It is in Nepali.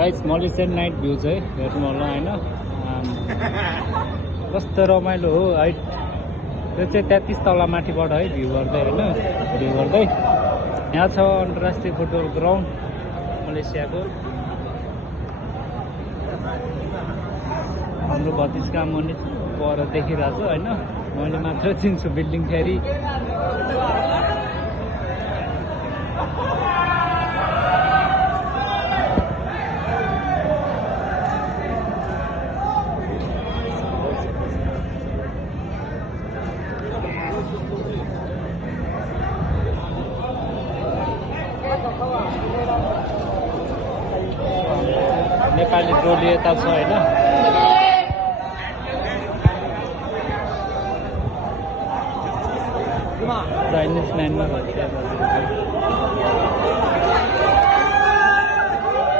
गाइस मलेसियन नाइट भ्यू चाहिँ हेर्नु होला हैन कस्तो रमाइलो हो हाइट त्यो चाहिँ 33 तला माथिबाट है भ्यू गर्दै हैन भ्यू गर्दै यहाँ छ अन्तर्राष्ट्रिय फुटबल ग्राउन्ड मलेसियाको हाम्रो भतिजका मुनि पर देखिरहेको छु हैन मैले मात्र चिन्छु बिल्डिङ फेरि नेपाली टोली यता छ हैन चाइनिज लाइनमा